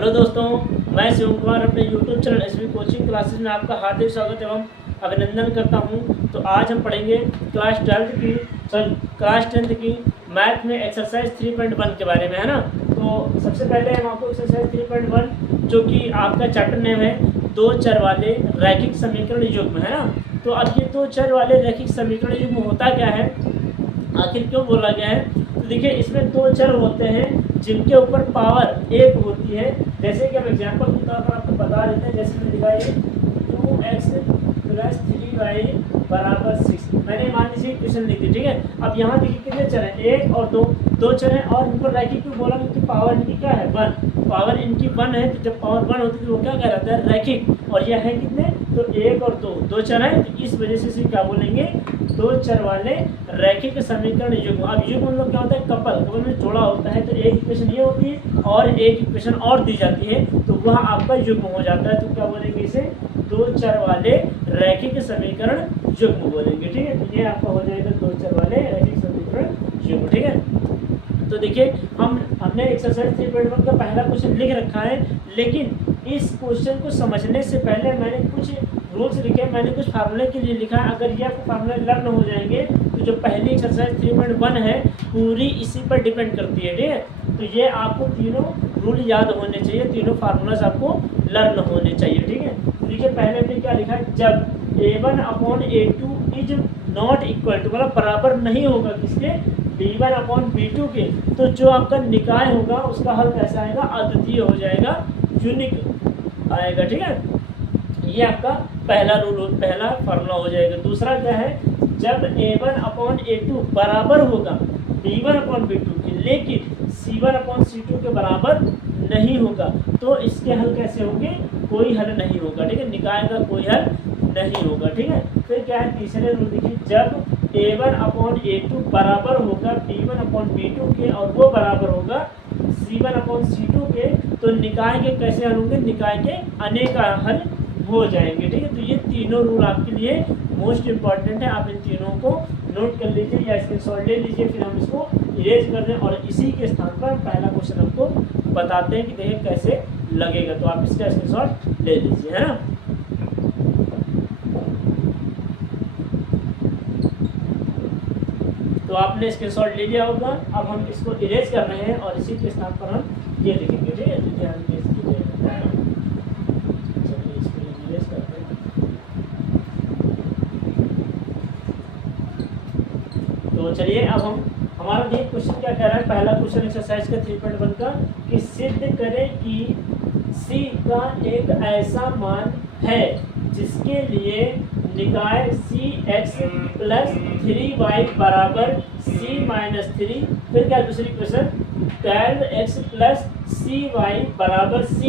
Hello दोस्तों, मैं शिव कुमार अपने YouTube channel SB coaching classes में आपका हार्दिक स्वागत एवं अभिनंदन करता हूं। तो आज हम पढ़ेंगे क्लास 10th की मैथ में एक्सरसाइज 3.1 के बारे में, है ना। तो सबसे पहले हम आपको एक्सरसाइज 3.1 जो कि आपका चैप्टर नेम है दो चर वाले रैखिक समीकरण युग्म, है ना। तो अब ये दो चर वाले रैखिक समीकरण युग्म होता क्या है, आखिर क्यों बोला गया है। तो देखिए, इसमें दो चर होते हैं जिनके ऊपर पावर एक होती है। जैसे कि हम एग्जाम्पल के तौर पर आपको बता देते हैं। जैसे मैंने लिखा है 2x + 3y = 6। मैंने मान लीजिए क्वेश्चन लिख दी, ठीक है। अब यहाँ देखिए कितने चर हैं, एक और दो चर हैं और इनको रैखिक क्यों बोला, क्योंकि पावर इनकी क्या है 1। पावर इनकी 1 है, तो जब पावर 1 होती है तो वो क्या कहलाता है, रैखिक। और यह है कितने, तो एक और दो चर हैं, तो इस वजह से इसे क्या बोलेंगे, दो चर वाले रैखिक समीकरण युग्म। अब युग्म मतलब क्या होता है, कपल में जोड़ा होता है। तो एक इक्वेशन ये होती है और एक इक्वेशन और दी जाती है, तो वह आपका युग्म हो जाता है। तो क्या बोलेंगे, इसे दो चर वाले रैखिक समीकरण युग्म बोलेंगे, ठीक है। तो ये आपका हो जाएगा दो चर वाले रैखिक समीकरण युग्म, ठीक है। तो देखिए, हमने एक्सरसाइज 3.1 का पहला क्वेश्चन लिख रखा है, लेकिन इस क्वेश्चन को समझने से पहले मैंने कुछ रूल्स लिखे, मैंने कुछ फार्मूले के लिए लिखा है। अगर ये आपको फार्मूले लर्न हो जाएंगे तो जो पहली एक्सरसाइज 3.1 है पूरी इसी पर डिपेंड करती है, ठीक है। तो ये आपको तीनों रूल याद होने चाहिए, तीनों फार्मूलाज आपको लर्न होने चाहिए, ठीक है। तो देखिए, पहले हमने क्या लिखा है, जब a1/a2 is not equal to, मतलब बराबर नहीं होगा किसके, b1/b2 के, तो जो आपका निकाय होगा उसका हल कैसा आएगा, अद्वितीय हो जाएगा, यूनिक आएगा, ठीक है। ये आपका पहला रूल, पहला फार्मूला हो जाएगा। दूसरा क्या है, जब a1/a2 बराबर होगा b1/b2 के, लेकिन c1/c2 के बराबर नहीं होगा, तो इसके हल कैसे होंगे, कोई हल नहीं होगा, ठीक है। निकाय का कोई हल नहीं होगा, ठीक है। फिर क्या है, तीसरे रूल देखिए, जब a1/a2 बराबर होगा b1/b2 के और वो बराबर होगा c1/c2 के, तो निकाय के कैसे हल होंगे, निकाय के अनेक हल हो जाएंगे, ठीक है। तो ये तीनों रूल आपके लिए मोस्ट इंपॉर्टेंट है। आप इन तीनों को नोट कर लीजिए या स्क्रीनशॉट ले लीजिए, फिर हम इसको इरेज कर दें और इसी के स्थान पर पहला क्वेश्चन हमको बताते हैं कि देखिए कैसे लगेगा। तो आप इसका स्क्रीनशॉट ले लीजिए, है ना। तो आपने स्क्रीनशॉट ले लिया होगा। अब हम इसको इरेज कर रहे हैं और इसी के स्थान पर हम ये लिखेंगे, ठीक है। ध्यान दे तो चलिए, अब हमारा देखिए क्वेश्चन क्या कह रहा है। पहला क्वेश्चन एक्सरसाइज का 3.1 का, कि सिद्ध करें कि c का एक ऐसा मान है जिसके लिए निकाय cx + 3y = c-3। फिर क्या दूसरी क्वेश्चन, 12x + cy = c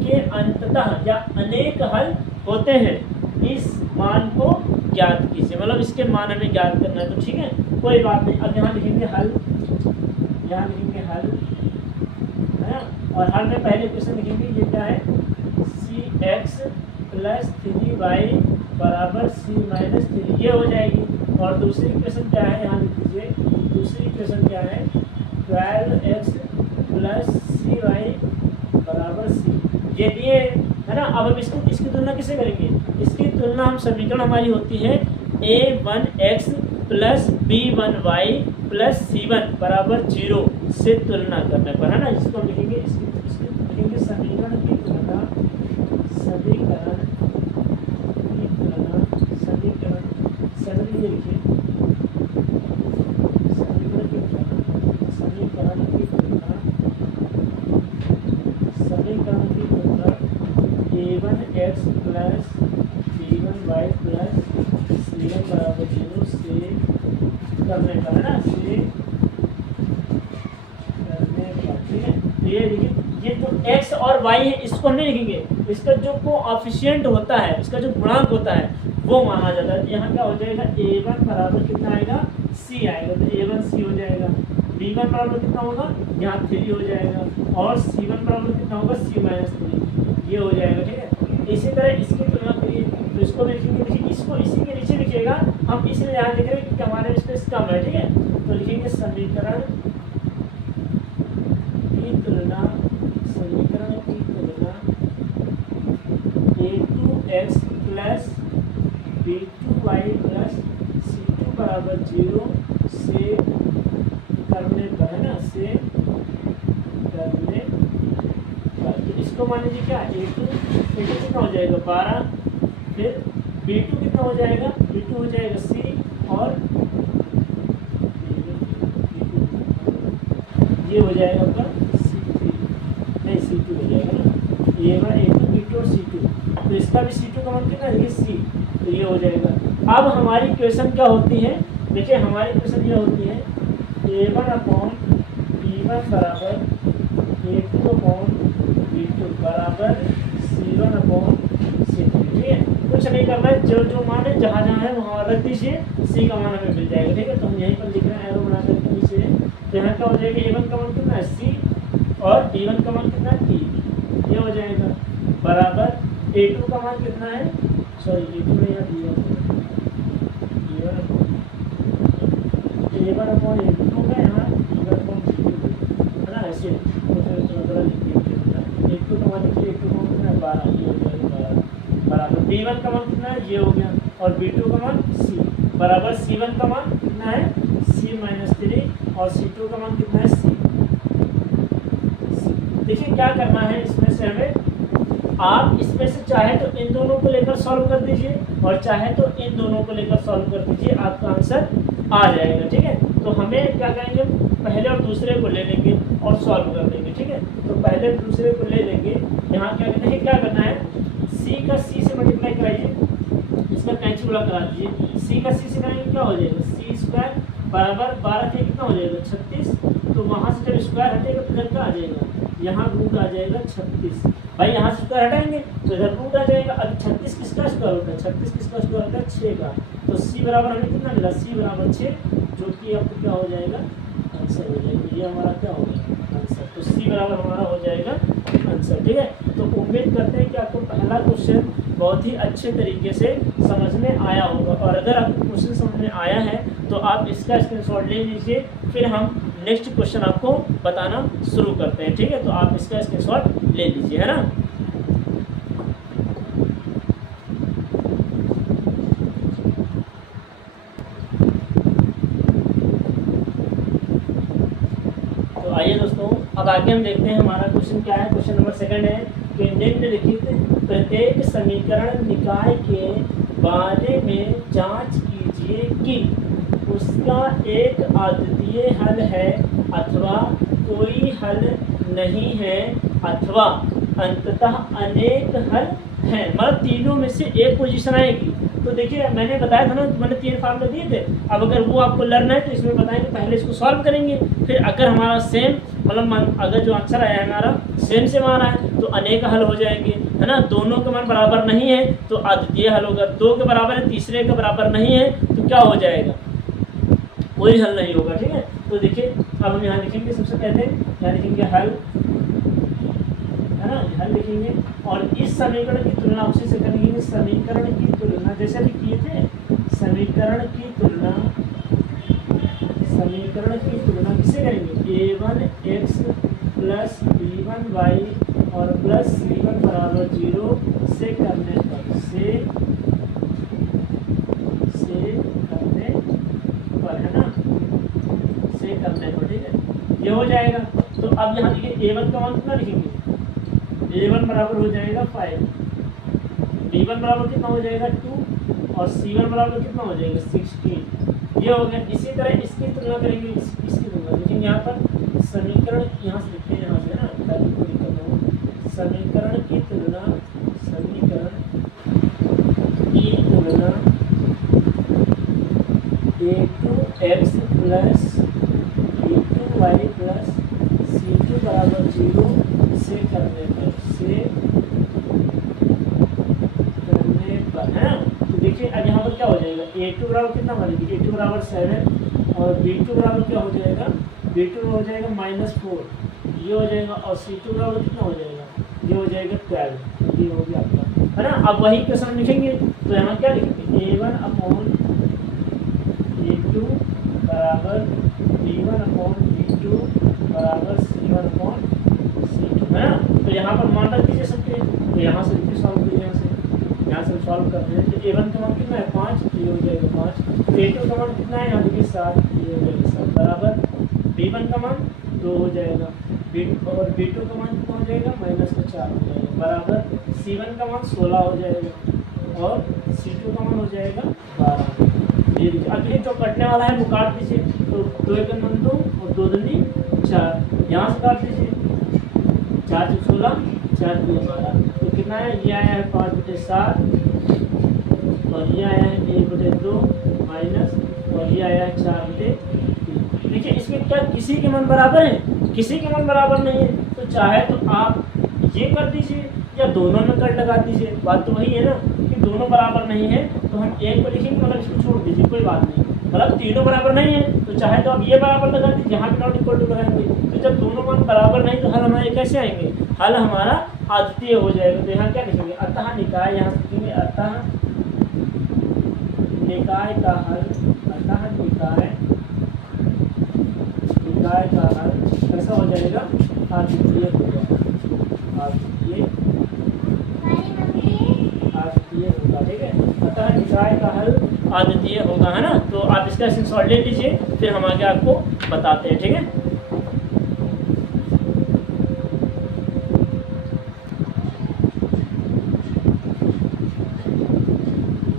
के अंततः या अनेक हल होते हैं, इस मान को ज्ञात कीजिए। मतलब इसके मान हमें ज्ञात करना है, तो ठीक है, कोई बात नहीं। अब यहाँ लिखेंगे हल, यहाँ लिखेंगे हल, है ना। और हल में पहले क्वेश्चन लिखेंगे, ये क्या है, cx + 3y = c-3, ये हो जाएगी। और दूसरी क्वेश्चन क्या है, यहाँ लिख दीजिए, दूसरी क्वेश्चन क्या है, 12x + cy = c, ये दिए, है ना। अब हम इसकी तुलना किससे करेंगे, इसकी तुलना हम समीकरण हमारी होती है a1x + b1y + c1 = 0 से तुलना करने पर, है ना। इसको हम लिखेंगे, इसकी लिखेंगे समीकरण की तुलना, समीकरण लिखिए, समीकरण की तुलना a1x + b1y + c1 = 0 से करने पर, है ना, से करने पर, ठीक है। तो ये देखिए, ये जो x और y है इसको हम नहीं लिखेंगे, इसका जो कोएफिशिएंट होता है, इसका जो गुणांक होता है वो माना जाता है। यहाँ क्या हो जाएगा, a1 बराबर कितना आएगा, c आएगा, तो a1 c हो जाएगा। b1 बराबर कितना होगा, यहाँ 3 हो जाएगा, और c1 बराबर कितना होगा, c-3, ये हो जाएगा, ठीक है। इसी तरह इसकी तुलना करिए, तो इसको भी लिखेंगे, देखिए इसको इसी के नीचे लिखिएगा, हम इसलिए यहाँ लिख रहे हैं क्योंकि हमारे स्पेस कम है, ठीक है। तो लिखेंगे समीकरण की तुलना, समीकरण की 0 से करने पर, है ना, से करने पर। तो इसको मान लीजिए क्या, A2 कितना हो जाएगा 12, फिर B2 कितना हो जाएगा, B2 हो जाएगा C, और ये हो जाएगा आपका C3, नहीं C2 हो जाएगा ना, A1 A2 B2 और C2, तो इसका भी C2 का मान कितना है, ये C, तो ये हो जाएगा। अब हमारी इक्वेशन क्या होती है, देखिए हमारी इक्वेशन ये होती है A1 अपॉन B1 बराबर A2 अपॉन B2 बराबर C1 अपॉन C3, ठीक है। कुछ नहीं करना है, जो जो मान है जहाँ जहाँ है वहाँ रख दीजिए, C का मान हमें मिल जाएगा, ठीक है। तो हम यहीं पर लिख रहे हैं एरो बना करके नीचे, तो यहाँ क्या हो जाएगा, A1 का मान कितना है C, और B1 का मान कितना है T, ये हो जाएगा बराबर A2 का मान कितना है, सॉरी A2 में यहाँ A1 अपॉन A2 होगा, यहाँ B1 अपॉन B2 है ना, ऐसे A2 का मान लिखिए, A2 का मान कितना है 12, ये हो जाएगा 12 बराबर B1 का मान कितना है, ये हो गया, और B2 का मान C बराबर C1 का मान कितना है C-3, और C2 का मान कितना है C। देखिए क्या करना है इसमें से हमें, आप इसमें से चाहे तो इन दोनों को लेकर सॉल्व कर दीजिए, और चाहे तो इन दोनों को लेकर सॉल्व कर दीजिए, आपका आंसर आ जाएगा, ठीक है। तो हमें क्या करेंगे, पहले और दूसरे को ले लेंगे और सॉल्व कर देंगे, ठीक है। तो पहले दूसरे को ले लेंगे, यहाँ क्या करना है, क्या करना है, C का C से मल्टीप्लाई कराइए, इसका कैंसिल उड़ा करा दीजिए, C का C से कराएंगे क्या हो जाएगा, C² बराबर 12 से कितना हो जाएगा 36, तो वहाँ से जब स्क्वायर हटेगा तो इधर क्या आ जाएगा, यहाँ रूट आ जाएगा 36, भाई यहाँ से स्क्वायर हटाएंगे तो इधर रूट आ जाएगा। अब 36 किसका स्क्वायर होता है, 36 किसका स्क्वायर होता है 6 का, तो C बराबर हमें कितना मिला, C बराबर 6, जो कि आपको क्या हो जाएगा, आंसर हो जाएगा, ये हमारा क्या हो गया आंसर, तो C बराबर हमारा हो जाएगा आंसर, ठीक है। तो उम्मीद करते हैं कि आपको पहला क्वेश्चन बहुत ही अच्छे तरीके से समझ में आया होगा, और अगर आपको क्वेश्चन समझ में आया है तो आप इसका स्क्रीनशॉट ले लीजिए, फिर हम नेक्स्ट क्वेश्चन आपको बताना शुरू करते हैं, ठीक है। तो आप इसका स्क्रीनशॉट ले लीजिए, है ना। तो आइए दोस्तों, अब आगे हम देखते हैं हमारा क्वेश्चन क्या है। क्वेश्चन नंबर 2 है कि निम्नलिखित प्रत्येक समीकरण निकाय के बारे में जांच कीजिए कि उसका एक अद्वितीय हल है अथवा कोई हल नहीं है, अथवा अंततः अनेक हल हैं, मतलब तीनों में से एक पोजीशन आएगी। तो देखिए मैंने बताया था ना, मैंने 3 फार्मूले दिए थे, अब अगर वो आपको लर्न है तो इसमें बताएंगे, पहले इसको सॉल्व करेंगे, फिर अगर हमारा सेम, मतलब अगर जो आंसर आया है हमारा सेम सेम आ रहा है तो अनेक हल हो जाएंगे, है ना। दोनों के मान बराबर नहीं है तो अद्वितीय हल होगा, 2 के बराबर है, तीसरे के बराबर नहीं है तो क्या हो जाएगा, कोई हल नहीं होगा, ठीक है। तो देखिए अब हम यहाँ लिखेंगे, सबसे पहले यहाँ लिखेंगे हल, है ना, हल लिखेंगे, और इस समीकरण की तुलना उसी से करेंगे, समीकरण की तुलना जैसे अभी किए थे, समीकरण की तुलना किससे करेंगे, A1x प्लस B1y और प्लस C1 बराबर 0 से करने पर, से करने पर, है ना, से करने पर, ठीक है, ये हो जाएगा। तो अब यहाँ देखिए A1 का मान कितना लिखेंगे, A1 बराबर हो जाएगा 5, B1 बराबर कितना हो जाएगा 2, और C1 बराबर कितना हो जाएगा 16, ये हो गया। इसी तरह इसकी तुलना करेंगे, इसकी तुलना लिखेंगे यहाँ पर, समीकरण यहाँ से लिखते हैं, यहाँ से, है ना, ताकि कोई दिक्कत हो, समीकरण की तुलना A2x plus B2y plus C2 बराबर 0 से करने पर, है ना। तो देखिए अब यहाँ पर क्या हो जाएगा, A2 बराबर कितना मान लीजिए, A2 बराबर 7, और B2 बराबर क्या हो जाएगा, B2 हो जाएगा -4, ये हो जाएगा, और C2 बराबर कितना हो जाएगा, ये हो जाएगा 12, ये हो गया आपका, है ना। अब वही क्वेश्चन लिखेंगे, तो यहाँ क्या लिखेंगे, A1 अपॉन A2 बराबर B1 अपॉन B2 बराबर C1 अपॉन C2, है ना। तो यहाँ पर मान रख दीजिए सबके, तो यहाँ से लिखिए, सॉल्व कीजिए यहाँ से, यहाँ से सॉल्व करते हैं। तो A1 का मान कितना है 5, तो ये हो जाएगा 5। A2 का मान कितना है यहाँ देखिए 7, ये हो जाएगा 7 बराबर B1 का मान 2 हो जाएगा, और B2 का मान कितना हो जाएगा -4 हो जाएगा बराबर C1 का मान 16 हो जाएगा और C2 का मान हो जाएगा 12। ये देखिए अब ये जो कटने वाला है वो काट दीजिए। तो 2 1 2 और 2 दूनी 4, यहाँ से काट दीजिए। 4 से 16, 4 2 12, तो कितना है ये आया है 5/7 और ये आया है 1/2 माइनस और ये आया है 4/3। देखिए इसमें क्या किसी के मन बराबर है, किसी के मन बराबर नहीं है। तो चाहे तो आप ये कर दीजिए या दोनों में कट लगा दीजिए, बात तो वही है ना कि दोनों बराबर नहीं है तो हम एक को लिखेंगे मतलब इसको छोड़ दीजिए कोई बात नहीं। मतलब तीनों बराबर नहीं है तो चाहे तो आप ये बराबर लगा दीजिए, यहाँ भी नॉट इक्वल टू लगाएंगे। तो जब दोनों मान बराबर नहीं तो हल हमारे कैसे आएंगे, हल हमारा अद्वितीय हो जाएगा। तो यहाँ क्या लिखेंगे अतः निकाय, यहाँ से लिखेंगे अतः निकाय का हल, अतः निकाय का हल कैसा हो जाएगा अद्वितीय हो जाएगा, अद्वितीय होगा। ठीक है, अतः निकाय का हल अद्वितीय होगा, है ना। तो आप इसका स्क्रीनशॉट ले लीजिए फिर हम आगे आपको बताते हैं। ठीक है,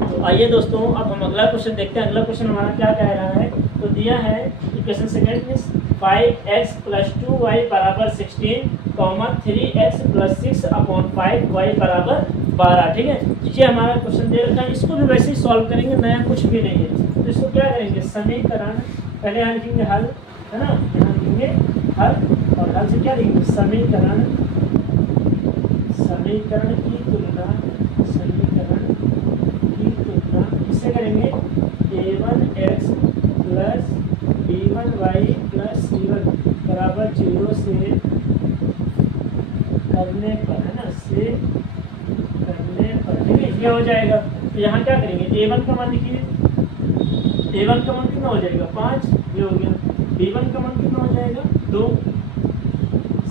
तो आइए दोस्तों अब हम अगला क्वेश्चन देखते हैं। अगला क्वेश्चन हमारा क्या कह रहा है, तो दिया है इक्वेशन सेकंड में 5x + 2y = 16, 3x + 6/5y = 12। ठीक है, ये हमारा क्वेश्चन दे रखा है, इसको भी वैसे ही सॉल्व करेंगे, नया कुछ भी नहीं है। तो इसको क्या करेंगे समीकरण, पहले यहाँ लिखेंगे हल, है ना, यहाँ लिखेंगे हल और हल से क्या लिखेंगे समीकरण, समीकरण की तुलना, समीकरण की तुलना किससे करेंगे a1x + b1y + c1 = 0 से करने पर, है ना, से करने पर। ठीक है, ये हो जाएगा। तो यहाँ क्या करेंगे a1 का मान लिखिए, a1 का मान कितना हो जाएगा 5, ये हो गया। b1 का मान कितना हो जाएगा 2,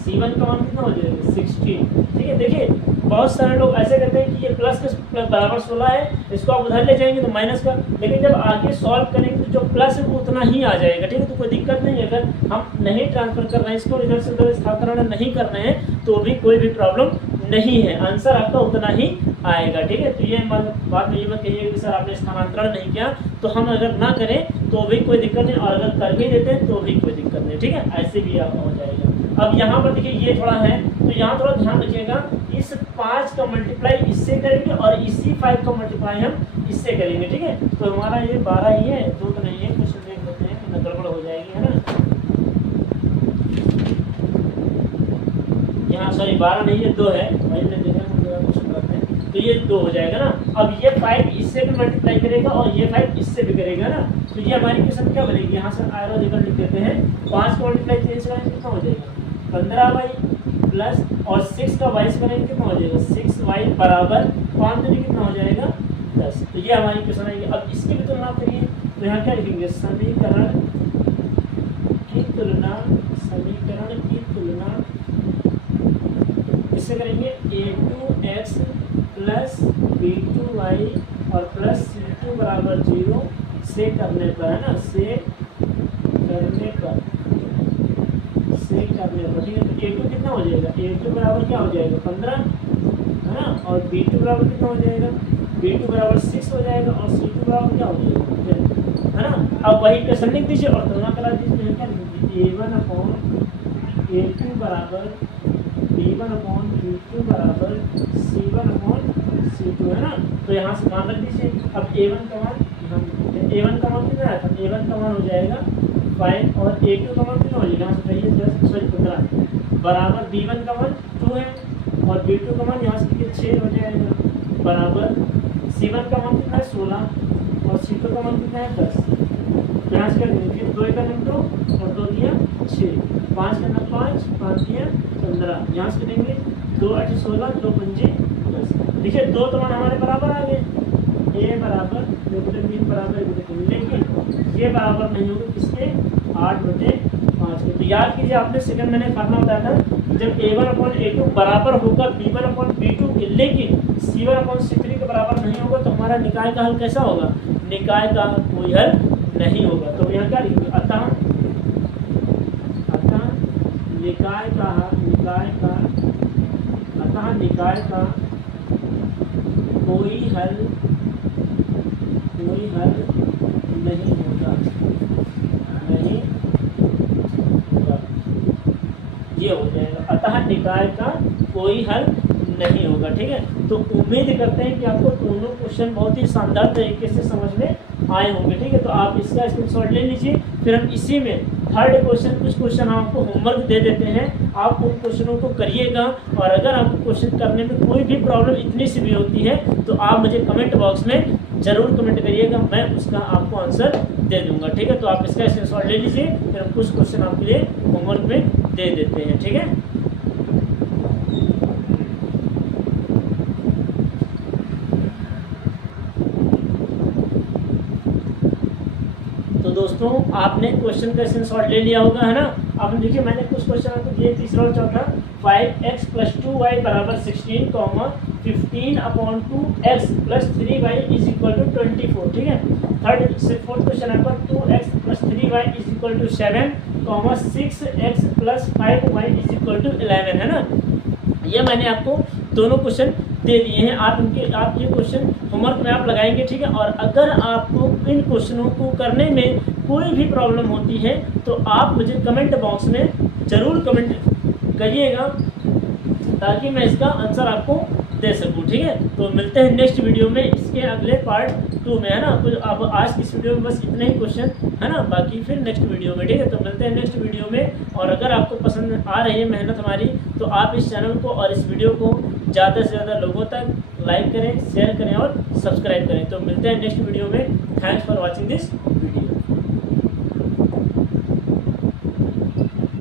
c1 का मान कितना हो जाएगा 16। ठीक है, देखिए बहुत सारे लोग ऐसे करते हैं कि ये प्लस के बराबर 16 है, इसको आप उधर ले जाएंगे तो माइनस का, लेकिन जब आगे सॉल्व करेंगे तो जो प्लस है वो उतना ही आ जाएगा। ठीक है, तो कोई दिक्कत नहीं है। अगर हम नहीं ट्रांसफर कर रहे हैं, इसको इधर से उधर स्थानांतरण नहीं कर रहे हैं तो भी कोई भी प्रॉब्लम नहीं है, आंसर आपका उतना ही आएगा। ठीक है, तो ये बात में ये मत कहिए कि सर आपने स्थानांतरण नहीं किया, तो हम अगर ना करें तो भी कोई दिक्कत नहीं, और अगर कर भी देते हैं तो भी कोई दिक्कत नहीं। ठीक है, ऐसे भी आप हो जाएगा। अब यहाँ पर देखिए ये थोड़ा है, तो यहाँ थोड़ा ध्यान रखिएगा, इस 5 का मल्टीप्लाई इससे करेंगे और इसी 5 का मल्टीप्लाई हम इससे करेंगे। ठीक है, तो हमारा ये 12 ही है, 2 तो नहीं है, कुछ देख लेते हैं कि गड़बड़ हो जाएगी, है ना। यहाँ सॉरी 12 नहीं है 2 है, तो ये 2 हो जाएगा ना। अब ये 5 इससे भी मल्टीप्लाई करेगा और ये 5 इससे भी करेगा ना, तो ये हमारी इक्वेशन क्या बनेगी, यहाँ से आयरो देकर लिख देते हैं। 5 का मल्टीप्लाई 3 से करेंगे कितना हो जाएगा 15y प्लस और 6 का y से करेंगे कितना हो जाएगा 6y बराबर 5 देने कितना हो जाएगा 10। तो ये हमारी इक्वेशन आएगी। अब इसकी भी तुलना करिए, तो यहाँ क्या लिखेंगे समीकरण की तुलना, समीकरण की तुलना इससे करेंगे a2x + b2y और +c2 = 0 से करने पर, है ना, से करने पर, से करने पर। ठीक है, तो a2 कितना हो जाएगा, a2 बराबर क्या हो जाएगा 15, है ना, और b2 बराबर कितना हो जाएगा, b2 बराबर 6 हो जाएगा और c2 बराबर क्या हो जाएगा 10, है ना। अब वही क्वेश्चन लिख दीजिए और तुलना करा दीजिए। क्या लिखिए a1/a2 बराबर b1/b2 बराबर c1/c2, है ना। तो यहाँ से मान रख दीजिए। अब a1 का मान, a1 का मान कितना है, a1 का मान हो जाएगा 5 और a2 का मान कितना हो जाएगा, यहाँ से कहिए 15 बराबर b1 का मान 2 है और b2 का मान यहाँ से देखिए 6 हो जाएगा बराबर c1 का मान कितना है 16 और c2 का मान कितना है 10। तो यहाँ से क्या करेंगे 2 × 2 और 2 दिया 6, 5 × 5, 5 दिया 15, यहाँ से करेंगे 2 × 8 16, 2 × 5 10। देखिए 2 तो मान हमारे बराबर आ गए, a बराबर 2/3 बराबर 1/3, लेकिन ये बराबर नहीं होगा किसके 8/5 के। तो याद कीजिए आपने सेकंड मैंने फार्मूला बताया था, जब A1/A2 बराबर होगा B1/B2 के, लेकिन C1/C3 के बराबर नहीं होगा तो हमारा निकाय का हल कैसा होगा? निकाय का कोई हल नहीं होगा। तो यहाँ क्या लिखेंगे? अतः निकाय का कोई हल नहीं होगा, ये हो जाएगा। अतः निकाय का कोई हल नहीं होगा। ठीक है, तो उम्मीद करते हैं कि आपको दोनों क्वेश्चन बहुत ही शानदार तरीके से समझ में आए होंगे। ठीक है, तो आप इसका स्क्रीनशॉट ले लीजिए। फिर हम इसी में थर्ड क्वेश्चन, कुछ क्वेश्चन हम आपको होमवर्क दे देते हैं, आप उन क्वेश्चनों को करिएगा। और अगर आपको क्वेश्चन करने में कोई भी प्रॉब्लम इतनी सी भी होती है तो आप मुझे कमेंट बॉक्स में ज़रूर कमेंट करिएगा, मैं उसका आपको आंसर दे दूंगा। ठीक है, तो आप इसका स्क्रीनशॉट ले लीजिए, फिर हम कुछ क्वेश्चन आपके लिए होमवर्क में दे देते हैं। ठीक है, तो दोस्तों आपने क्वेश्चन का स्क्रीनशॉट ले लिया होगा, है ना। अब देखिए मैंने कुछ क्वेश्चन आपको दिए, तीसरा और चौथा। 5x + 2y = 16, 15/2x + 3y = 24। ठीक है, थर्ड से फोर्थ क्वेश्चन आपका 2x + 3y = 7, 6x + 5y = 11, है ना। ये मैंने आपको दोनों क्वेश्चन दे दिए हैं। आप ये क्वेश्चन होमवर्क में आप लगाएंगे। ठीक है, और अगर आपको इन क्वेश्चनों को करने में कोई भी प्रॉब्लम होती है तो आप मुझे कमेंट बॉक्स में ज़रूर कमेंट करिएगा, ताकि मैं इसका आंसर आपको दे सकूं। ठीक है, तो मिलते हैं नेक्स्ट वीडियो में, इसके अगले पार्ट 2 में, है ना। कुछ अब आज की इस वीडियो में बस इतने ही क्वेश्चन, है ना, बाकी फिर नेक्स्ट वीडियो में। ठीक है, तो मिलते हैं नेक्स्ट वीडियो में। और अगर आपको पसंद आ रही है मेहनत हमारी, तो आप इस चैनल को और इस वीडियो को ज़्यादा से ज़्यादा लोगों तक लाइक करें, शेयर करें और सब्सक्राइब करें। तो मिलते हैं नेक्स्ट वीडियो में। Thanks for watching this video.